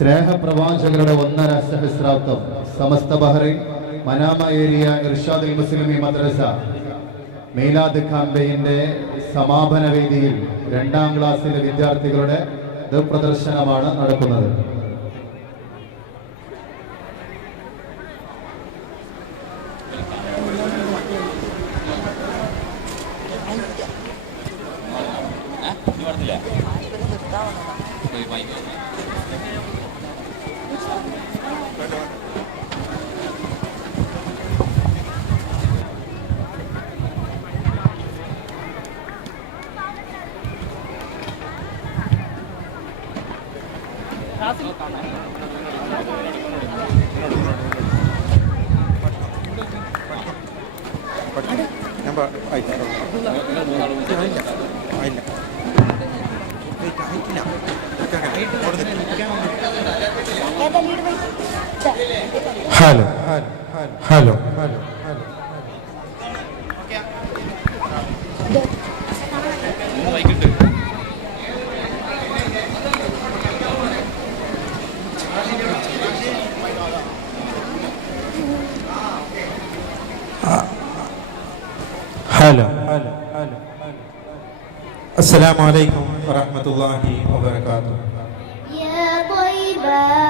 സ്നേഹപ്രവാചകരുടെ ഒന്നര സഹസ്രാബ്ദം Samastha Bahrain Manama area Irshad Muslimi Madrasa. Meelad കാമ്പയിന്റെ സമാപന വേദിയിൽ രണ്ടാം ക്ലാസ്സിലെ വിദ്യാർത്ഥികളുടെ പ്രദർശനമാണ് നടക്കുന്നത്. കൊടുത്തിട്ട്. Hello hello hello hello hello hello hello السلام عليكم ورحمة الله وبركاته يا طيبة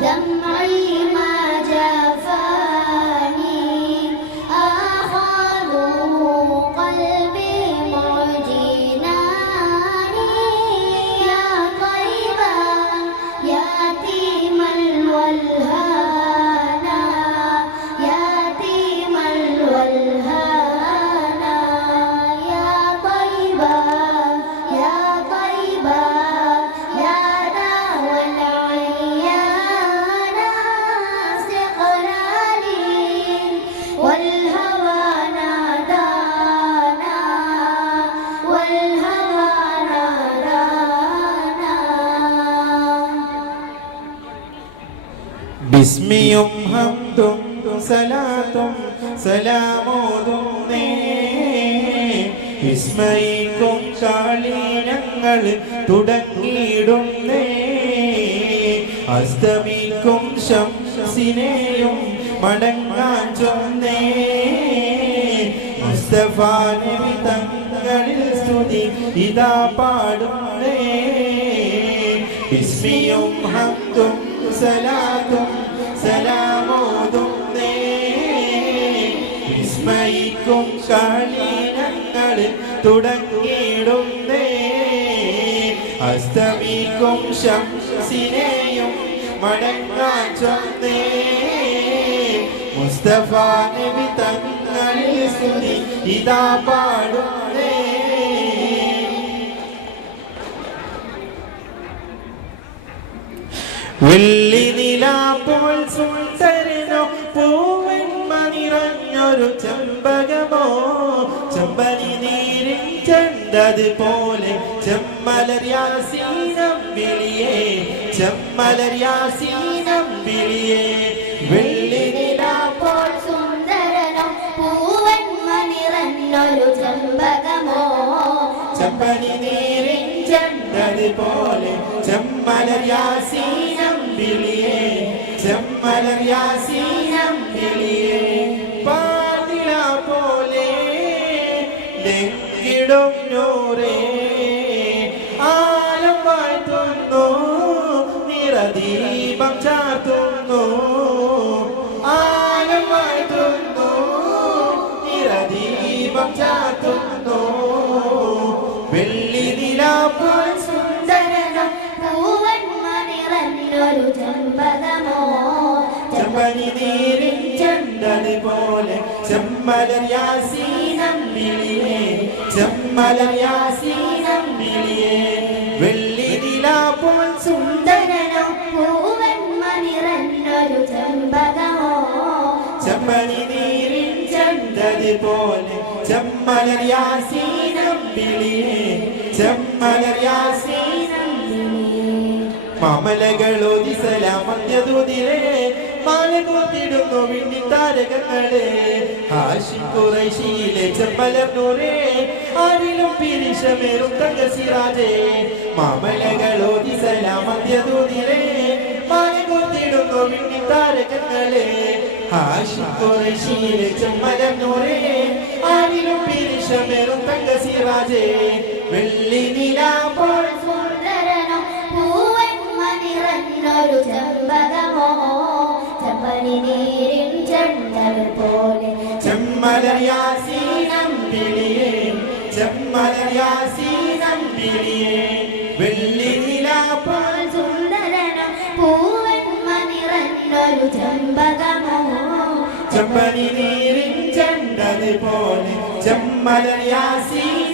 دمعي ബിസ്മിയും ഹംദും സലാത്തും സലാമോതുന്നേ വിസ്മയിക്കും കാളീനങ്ങൾ തുടങ്ങിയിടുന്നേ അസ്തമിക്കും ശംസിനെയും മടങ്ങാൻ ചൊന്നേ. മുസ്തഫ തങ്ങളിൽ സ്തുതി ഇതാ പാടുന്നേ ബിസ്മിയും ഹംദും സലാത്തും സലാമോതുന്നേ വിസ്മയിക്കും കാളീനങ്ങൾ തുടങ്ങിയിടുന്നേ. അസ്തമിക്കും ശംസിനെയും മടങ്ങാൻ ചൊന്നേ. മുസ്തഫ നബി തങ്ങളിൽ സ്തുതി ഇതാ പാടുന്നേ വെള്ളി നിലാപ്പോൾ സുന്ദരനോ പൂവെൺമ നിറഞ്ഞൊരു ചെമ്പകമോ? ചെമ്പനി നീരിൻ ചെണ്ടത് പോലെ ചെമ്മലര്യാസീനം വിളിയേ ചെമ്മലര്യാസീനം വിളിയേ. വെള്ളി നിലാപ്പോൾ സുന്ദരനോ സുന്ദരനും പൂവൻ ചെമ്പകമോ? ചെമ്പനി നീരിൻ ചെണ്ടത് പോലെ ചെമ്മലർ യാസീനം വിളിയേ ചെമ്മലർ യാസീനം ചെമ്മലർ യാസീനം വിളിയേ ചെമ്മലർ യാസീനം വിളിയേ. വെള്ളി നിലാപ്പോൾ സുന്ദരനോ പൂവന്മ നിറഞ്ഞൊരു ചെമ്പകമോ? ചെമ്പനിനീരിൻ ചെന്തത് പോലെ ചെമ്മലർ യാസീനം വിളിയേ ചെമ്മലർ യാസീനം മാമലകളോതി സലാമന്ത്യതൂതിരേ മാല കോത്തിടുന്നു വിണ്ണി താരകങ്ങളെ. ചെമ്പല ചെമ്പലർന്നൂരേ ആരിലും പിരിശമേറും തങ്കസിരാജേ മാമലകളോതി സലാമന്ത്യതൂതിരേ മാല കോത്തിടുന്നു വിണ്ണി താരകങ്ങളെ. ഹാഷിക്കുറൈശിയിലെ ചെമ്പലർന്നൂരേ ആരിലും പിരിശമേറും തങ്കസിരാജേ വെള്ളി നിലാപ്പോൾ സുന്ദരനോ പൂവന്മ നിറഞ്ഞൊരു ചെമ്പകമോ. ചെമ്പനി നീരിൻ ചെണ്ടകൾ പോലെ. ചെമ്മലയാസീനം വിളിയേ ചെമ്മലയാസീനം വിളിയേ വെള്ളി നിലാപ്പോൾ സുന്ദരന പൂവന്മ നിറഞ്ഞൊരു ചെമ്പകമോ. ചെമ്പനി നീരിൻ ചെണ്ടത് പോലെ ചെമ്മലയാസീനം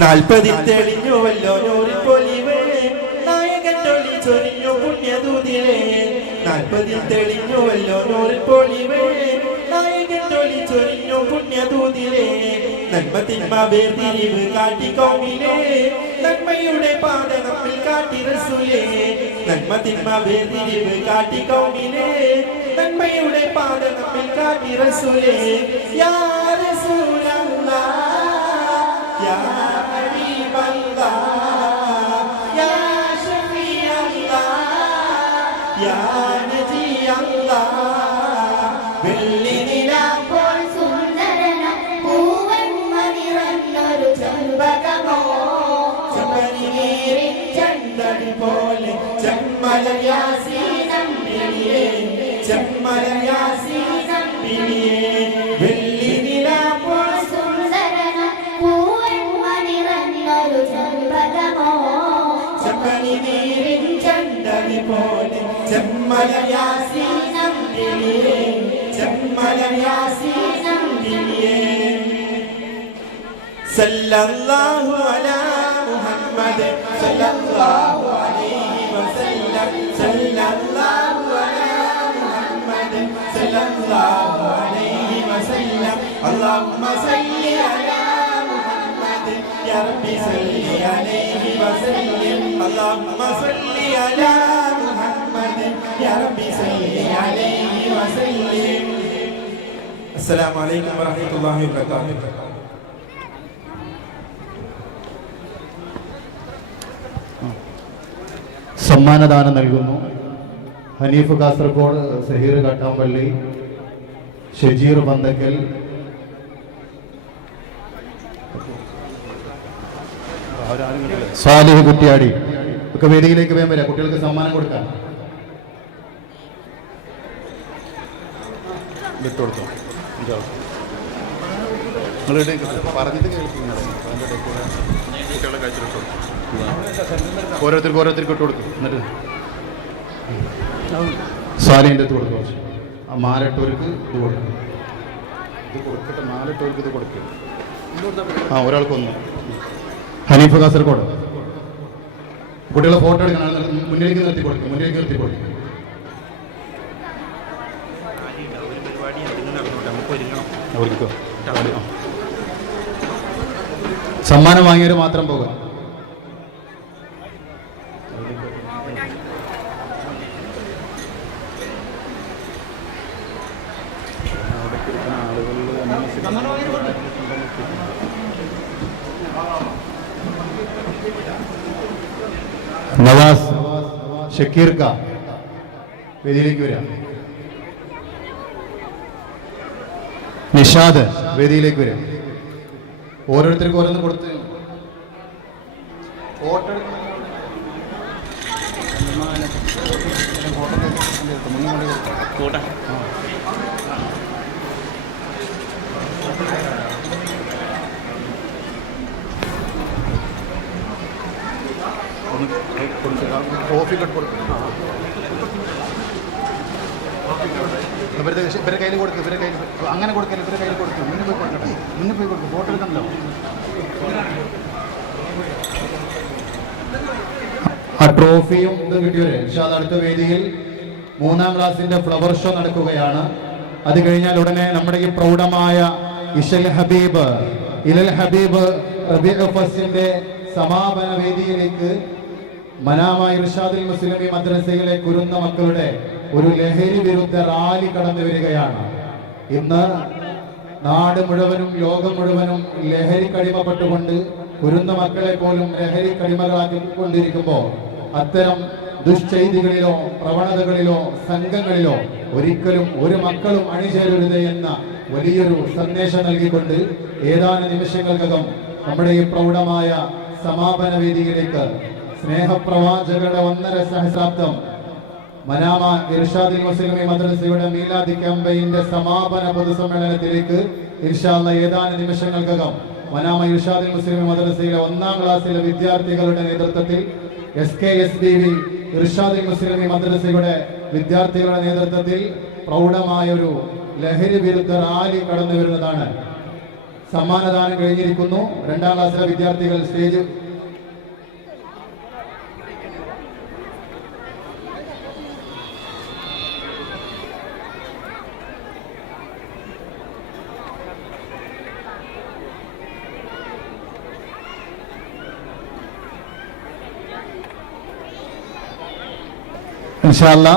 നാൽപ്പതിൽ തെളിഞ്ഞുവല്ലോ നൂറിൽ പൊലിവേ. നായകൻ തൊളി ചൊരിഞ്ഞു പുണ്യദൂതിരേ നാൽപ്പതിൽ തെളിഞ്ഞുവല്ലോ നൂറിൽ പൊലിവേ. നായകൻ തൊളി ചൊരിഞ്ഞു പുണ്യദൂതിരേ നന്മ തിന്മ വേർതിരിവ് കാട്ടി കോമിലേ. നന്മയുടെ പാത നമ്മിൽ കാട്ടി റസൂലേ. നന്മ തിന്മ വേർതിരിവ് കാട്ടി കോമിലേ. നന്മയുടെ പാത നമ്മിൽ കാട്ടി റസൂലേ. യാ റസൂലല്ലാ. يا പോലെ ചെമ്മലയാസീനം ദിനിയേ ചെമ്മലയാസീനം ദിനിയേ സല്ലല്ലാഹു അലാ മുഹമ്മദ് സല്ലല്ലാഹു അലൈഹി വസല്ലം സല്ലല്ലാഹു അലാ മുഹമ്മദ് സല്ലല്ലാഹു അലൈഹി വസല്ലം അല്ലാഹുമ്മ സല്ലി അലാ മുഹമ്മദ് യാ റബ്ബി സല്ലി അലൈഹി വസല്ലം അല്ലാഹുമ്മ സല്ലി അലാ السلام عليكم ورحمة الله وبركاته സമ്മാനദാനം നൽകുന്നു ഹനീഫ് കാസർഗോഡ് സഹീർ കാട്ടാമ്പള്ളി ഷജീർ പന്തക്കൽ സാലിഹ് കുറ്റിയാടി ഒക്കെ വേദിയിലേക്ക് വേഗം വരാം കുട്ടികൾക്ക് സമ്മാനം കൊടുക്കാൻ വിട്ടു കൊടുത്തു നിങ്ങൾ പറഞ്ഞിട്ട് കേൾക്കുന്നത് കുട്ടികളെ കഴിച്ചിട്ട് ഓരോരുത്തർക്ക് ഓരോരുത്തർക്ക് ഇട്ട് കൊടുക്കും എന്നിട്ട് സാലിന്റെ അടുത്ത് കൊടുക്കും കുറച്ച് ആ മാലട്ടവർക്ക് ഇത് കൊടുക്കും ഇത് കൊടുക്കട്ടെ. മാലട്ടവർക്ക് ഇത് കൊടുക്കും. ആ ഒരാൾക്കൊന്ന് ഹനീഫ് കാസർഗോഡ് കുട്ടികളെ ഫോട്ടോ എടുക്കണം മുന്നിലേക്ക് നിർത്തി കൊടുക്കും. മുന്നിലേക്ക് നിർത്തി കൊടുക്കും അവർക്കോ ആ. സമ്മാനം വാങ്ങിയവർ മാത്രം പോകാം. നവാസ് ഷക്കീർ കാ വേദിയിലേക്ക് വരാം. നിഷാദ്. വേദിയിലേക്ക് വരും. ഓരോരുത്തർക്കും ഓരോന്ന് കൊടുത്ത്. ഫോട്ടോ കോഫി കട്ട് കൊടുക്കും. ഇവരുടെ ഇവരുടെ കയ്യിൽ കൊടുക്കും ഇവരുടെ കയ്യിൽ അങ്ങനെ കൊടുക്കില്ല ഇവരുടെ കയ്യിൽ കൊടുക്കും. മുന്നിൽ പോയി കൊടുക്കട്ടെ. മുന്നിൽ പോയി കൊടുക്കും. ഫോട്ടോ ആ ട്രോഫിയും ഇത് കിട്ടിയവരെ അടുത്ത വേദിയിൽ മൂന്നാം ക്ലാസിന്റെ ഫ്ലവർ ഷോ നടക്കുകയാണ്. അത് കഴിഞ്ഞാൽ ഉടനെ നമ്മുടെ ഈ പ്രൗഢമായ ഇഷൽ ഹബീബ് ഇലൽ ഹബീബ് ഫസ്റ്റിന്റെ സമാപന വേദിയിലേക്ക് മനാമ ഇർഷാദുൽ മുസ്ലിമി മദ്രസയിലെ കുരുന്ന മക്കളുടെ ഒരു ലഹരി വിരുദ്ധ റാലി കടന്നു വരികയാണ്. ഇന്ന് നാട് മുഴുവനും ലോകം മുഴുവനും ലഹരി കടിമപ്പെട്ടുകൊണ്ട് കുരുന്ന മക്കളെ പോലും ലഹരി കടിമകളാക്കി കൊണ്ടിരിക്കുമ്പോൾ അത്തരം ദുശ്ചൈതികളിലോ പ്രവണതകളിലോ സംഘങ്ങളിലോ ഒരിക്കലും ഒരു മക്കളും അണിചേരരുത് എന്ന വലിയൊരു സന്ദേശം നൽകിക്കൊണ്ട് ഏതാനും നിമിഷങ്ങൾക്കകം നമ്മുടെ ഈ പ്രൗഢമായ സമാപന വേദിയിലേക്ക് സ്നേഹപ്രവാചകരുടെ ഒന്നര സഹസ്രാബ്ദം മനാമ ഇർഷാദി മുസ്ലിമി മദ്രസയുടെ മീലാദി ക്യാമ്പയിന്റെ സമാപന പൊതുസമ്മേളനത്തിലേക്ക് ഇർഷാദ് ഏതാനും നിമിഷങ്ങൾക്കകം മനാമ ഇർഷാദി മുസ്ലിമി മദ്രസയിലെ ഒന്നാം ക്ലാസ്സിലെ വിദ്യാർത്ഥികളുടെ നേതൃത്വത്തിൽ S K S B V Irshadi മുസ്ലിമി മദ്രസയുടെ വിദ്യാർത്ഥികളുടെ നേതൃത്വത്തിൽ പ്രൗഢമായ ഒരു ലഹരി വിരുദ്ധ റാലി കടന്നു വരുന്നതാണ് സമ്മാനദാനം കഴിഞ്ഞിരിക്കുന്നു. രണ്ടാം ക്ലാസ്സിലെ വിദ്യാർത്ഥികൾ സ്റ്റേജ് ഇൻഷാല്ല